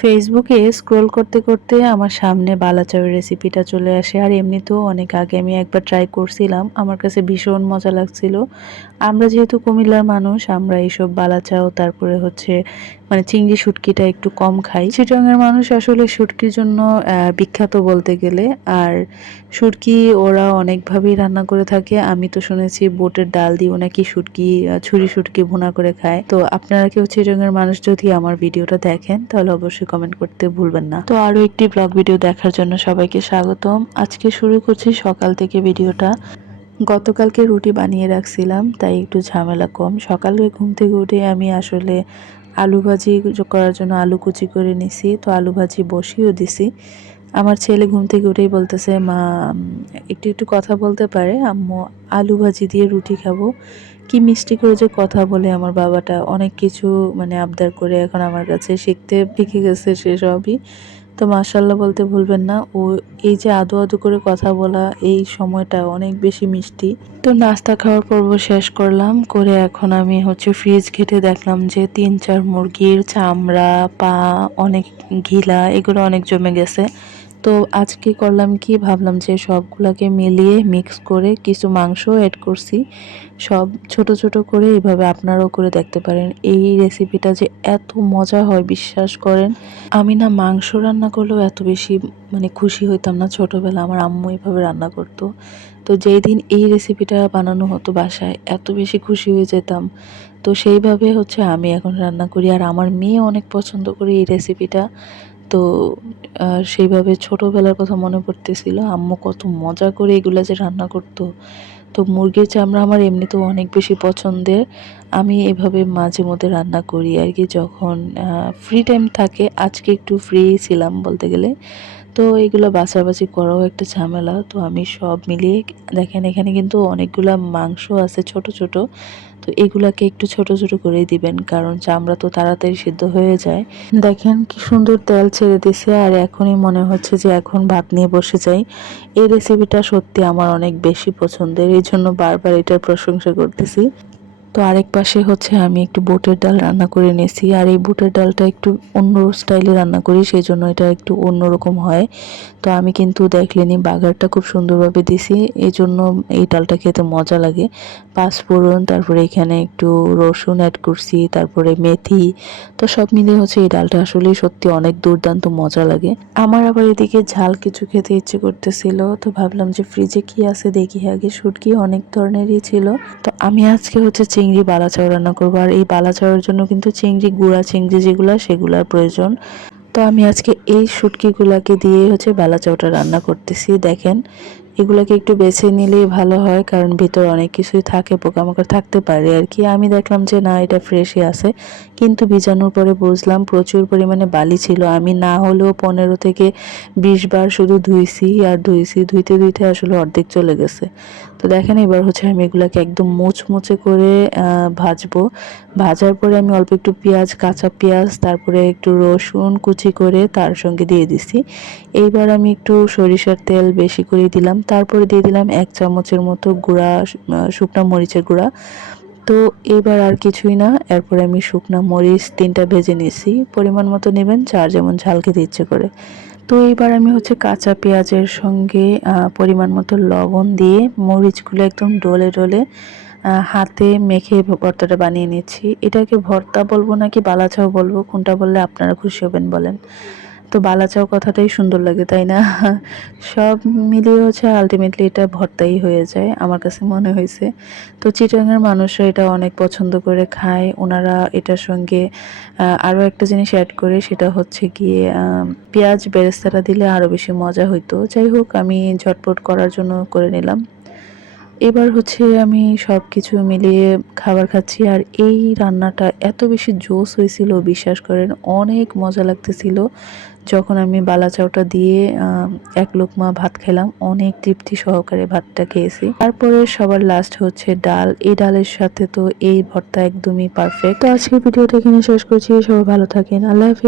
ফেসবুকে স্ক্রল করতে করতে আমার সামনে বালা চাউয়ের রেসিপিটা চলে আসে। আর এমনিতেও অনেক আগে আমি একবার ট্রাই করছিলাম, আমার কাছে ভীষণ মজা লাগছিল। আমরা যেহেতু কুমিল্লার মানুষ, আমরা এইসব বালা চাউ তারপরে হচ্ছে মানে চিংড়ি শুটকিটা একটু কম খাই। চিটাগাংয়ের মানুষ আসলে শুটকির জন্য বিখ্যাত বলতে গেলে। আর শুটকি ওরা অনেকভাবেই রান্না করে থাকে। আমি তো শুনেছি বুটের ডাল দিয়েও নাকি শুটকি ছুরি শুটকি ভুনা করে খায়। তো আপনারা কেউ চিটাগাংয়ের মানুষ যদি আমার ভিডিওটা দেখেন তাহলে অবশ্যই কমেন্ট করতে ভুলবেন না। তো আরো একটি ব্লগ ভিডিও দেখার জন্য সবাইকে স্বাগতম। আজকে শুরু করছি সকাল থেকে ভিডিওটা। গতকালকে রুটি বানিয়ে রাখছিলাম, তাই একটু ঝামেলা কম। সকালে ঘুম থেকে উঠে আমি আসলে আলু ভাজি করার জন্য আলু কুচি করে নিছি। তো আলু ভাজি বসিয়েও দিছি। আমার ছেলে ঘুম থেকে উঠেই বলতেছে, মা একটু একটু কথা বলতে পারে, আম্মু আলু ভাজি দিয়ে রুটি খাবো। কি মিষ্টি করে যে কথা বলে আমার বাবাটা, অনেক কিছু মানে আবদার করে এখন আমার কাছে শিখে গেছে সে সবই। তো মাশাআল্লাহ বলতে ভুলবেন না। ও এই যে আদো আদো করে কথা বলা, এই সময়টা অনেক বেশি মিষ্টি। তো নাস্তা খাওয়ার পর্ব শেষ করলাম, করে এখন আমি হচ্ছে ফ্রিজ ঘেঁটে দেখলাম যে 3-4 মুরগির চামড়া, পা, অনেক ঘিলা এগুলো অনেক জমে গেছে। তো আজকে করলাম কি, ভাবলাম যে সবগুলাকে মিলিয়ে মিক্স করে কিছু মাংস অ্যাড করছি। সব ছোট ছোট করে এভাবে আপনারাও করে দেখতে পারেন। এই রেসিপিটা যে এত মজা হয় বিশ্বাস করেন। আমি না মাংস রান্না করলেও এত বেশি মানে খুশি হইতাম না ছোটবেলা, আমার আম্মু এইভাবে রান্না করতো। তো যেই দিন এই রেসিপিটা বানানো হতো বাসায়, এত বেশি খুশি হয়ে যেতাম। তো সেইভাবে হচ্ছে আমি এখন রান্না করি, আর আমার মেয়ে অনেক পছন্দ করে এই রেসিপিটা। তো সেইভাবে ছোটবেলার কথা মনে পড়তেছিল, আম্মু কত মজা করে এগুলা যে রান্না করতো। তো মুরগির চামড়া আমার এমনিতেও অনেক বেশি পছন্দের। আমি এভাবে মাঝে মধ্যে রান্না করি আর কি, যখন ফ্রি টাইম থাকে। আজকে একটু ফ্রি ছিলাম বলতে গেলে। তো এগুলো বাছাবাছি করাও একটা ঝামেলা। তো আমি সব মিলিয়ে দেখেন এখানে কিন্তু অনেকগুলা মাংস আছে ছোট ছোট। তো এগুলাকে একটু ছোট ছোট করেই দিবেন, কারণ চামড়া তো তাড়াতাড়ি সিদ্ধ হয়ে যায়। দেখেন কি সুন্দর তেল ছেড়ে দিছে, আর এখনই মনে হচ্ছে যে এখন ভাত নিয়ে বসে যাই। এই রেসিপিটা সত্যি আমার অনেক বেশি পছন্দের, এই জন্য বারবার এটার প্রশংসা করতেছি। তো আরেক পাশে হচ্ছে আমি একটু বুটের ডাল রান্না করে নিয়েছি, আর এই বুটের ডালটা একটু অন্য স্টাইলে রান্না করি, সেই জন্য এটা একটু অন্যরকম হয়। তো আমি কিন্তু দেখলেনি বাগারটা খুব সুন্দরভাবে দিছি, এই জন্য এই ডালটা খেতে মজা লাগে। পাঁচফোড়ন, তারপরে এখানে একটু রসুন অ্যাড করছি, তারপরে মেথি। তো সব মিলিয়ে হচ্ছে এই ডালটা আসলে সত্যি অনেক দুর্দান্ত মজা লাগে। আমার আবার এদিকে ঝাল কিছু খেতে ইচ্ছে করতেছিল, তো ভাবলাম যে ফ্রিজে কি আছে দেখি। আগে শুটকি অনেক ধরনেরই ছিল। তো আমি আজকে হচ্ছে চিংড়ি বালাচাও রান্না করবো, আর এই বালাচাওয়ের জন্য কিন্তু চিংড়ি, গুঁড়া চিংড়ি সেগুলার প্রয়োজন। তো আমি আজকে এই শুটকিগুলাকে দিয়ে হচ্ছে বালাচাওটা রান্না করতেছি। দেখেন এগুলাকে একটু বেছে নিলেই ভালো হয়, কারণ ভিতর অনেক কিছুই থাকে, পোকামাকড় থাকতে পারে আর কি। আমি দেখলাম যে না, এটা ফ্রেশই আছে, কিন্তু ভিজানোর পরে বুঝলাম প্রচুর পরিমাণে বালি ছিল। আমি না হলেও 15 থেকে 20 বার শুধু ধুইছি আর ধুইছি, ধুইতে ধুইতে আসলে অর্ধেক চলে গেছে। তো দেখেন এবার হচ্ছে আমি এগুলাকে একদম মুচমুচে করে ভাজবো। ভাজার পরে আমি অল্প একটু পেঁয়াজ, কাঁচা পেঁয়াজ, তারপরে একটু রসুন কুচি করে তার সঙ্গে দিয়ে দিছি। এইবার আমি একটু সরিষার তেল বেশি করে দিলাম, তারপরে দিয়ে দিলাম 1 চামচের মতো গুঁড়া শুকনা মরিচের গুঁড়া। তো এবার আর কিছুই না, এরপরে আমি শুকনা মরিচ 3টা ভেজে নিয়েছি। পরিমাণ মতো নেবেন, যার যেমন ঝাল খেতে ইচ্ছে করে। তো এইবার আমি হচ্ছে কাঁচা পেঁয়াজের সঙ্গে পরিমাণ মতো লবণ দিয়ে মরিচগুলো একদম ডলে ডলে হাতে মেখে ভর্তাটা বানিয়ে নিচ্ছি। এটাকে ভর্তা বলবো নাকি বালাচাও বলবো, কোনটা বললে আপনারা খুশি হবেন বলেন? তো বালাচাও কথাটাই সুন্দর লাগে, তাই না? সব মিলিয়ে হচ্ছে আলটিমেটলি এটা ভর্তাই হয়ে যায়, আমার কাছে মনে হয়েছে। তো চিটাগাংয়ের মানুষরা এটা অনেক পছন্দ করে খায়। ওনারা এটার সঙ্গে আরও একটা জিনিস অ্যাড করে, সেটা হচ্ছে গিয়ে পেঁয়াজ বেরেস্তাটা দিলে আরও বেশি মজা হইতো। যাই হোক, আমি ঝটপট করার জন্য করে নিলাম। এবার হচ্ছে আমি সব কিছু মিলিয়ে খাবার খাচ্ছি, আর এই রান্নাটা এত বেশি জোস হয়েছিল বিশ্বাস করেন, অনেক মজা লাগতেছিল। যখন আমি বালাচাওটা দিয়ে এক লোকমা ভাত খেলাম, অনেক তৃপ্তি সহকারে ভাতটা খেয়েছি। তারপরে সবার লাস্ট হচ্ছে ডাল, এই ডালের সাথে তো এই ভর্তা একদমই পারফেক্ট। তো আজকে ভিডিওটা এখানে শেষ করছি, সবাই ভালো থাকেন, আল্লাহ হাফেজ।